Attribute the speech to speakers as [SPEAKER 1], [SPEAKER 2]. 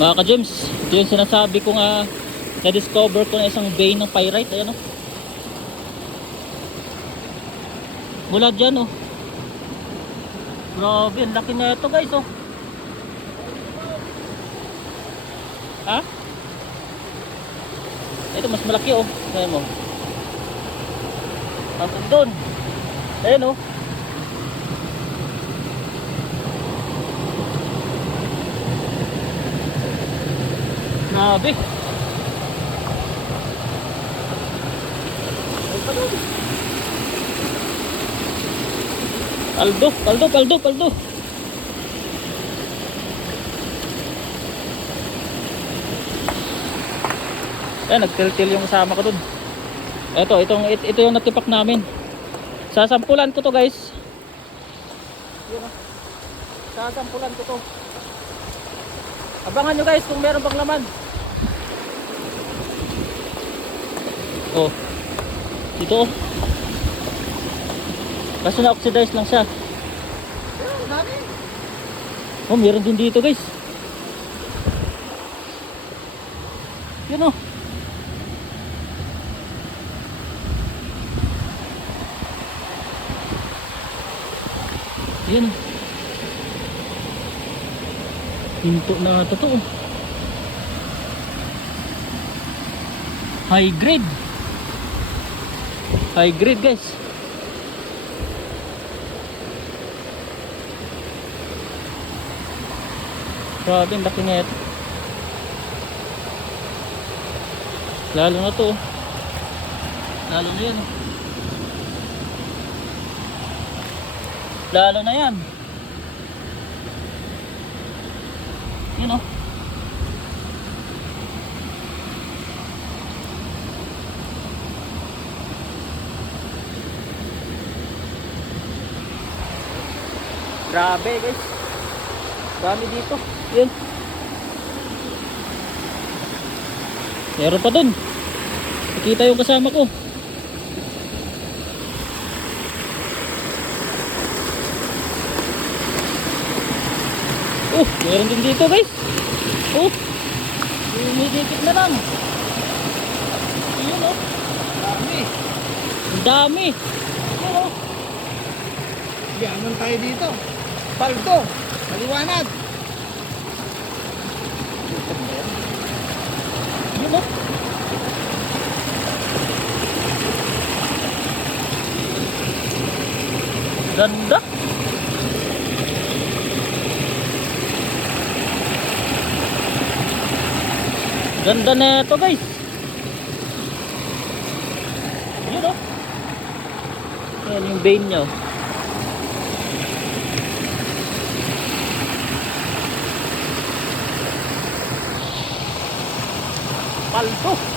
[SPEAKER 1] Mga ka-gems, ito yung sinasabi ko nga na-discover ko na isang vein ng pyrite. Ayan o. Mula dyan o. Grabe, ang laki na ito guys oh. Ha? Ito mas malaki oh. Ayan mo. Hanggang doon. Ayan oh. Grabe. Paldo, paldo, paldo, paldo. Eh, nagtil-til yung kasama ko dun. Ito, itong, it- ito yung natipak namin. Sasampulan ko to guys. Yun. Sasampulan ko to. Abangan nyo guys kung meron bang laman. Oh. Dito oh. Kaso na-oxidize lang siya. Oh, meron din dito guys. Yun oh. Yun. Hinto na totoo. High grade. High grade guys. Grabe, ang laki nga ito. Lalo na to. oh. Lalo na yan. oh. Lalo na yan. Yun oh. Grabe guys. Dami dito. Yun. Meron pa dun. Nakita yung kasama ko. Oh, meron din dito guys. Oh. Umidikit na lang. Yun oh.
[SPEAKER 2] Dami.
[SPEAKER 1] Dami. Yun oh.
[SPEAKER 2] Yaman tayo dito. Paldo. Maliwanag.
[SPEAKER 1] Yun oh. Ganda. Ganda na ito guys. Yun oh. Yan yung vein niya oh. Paldo.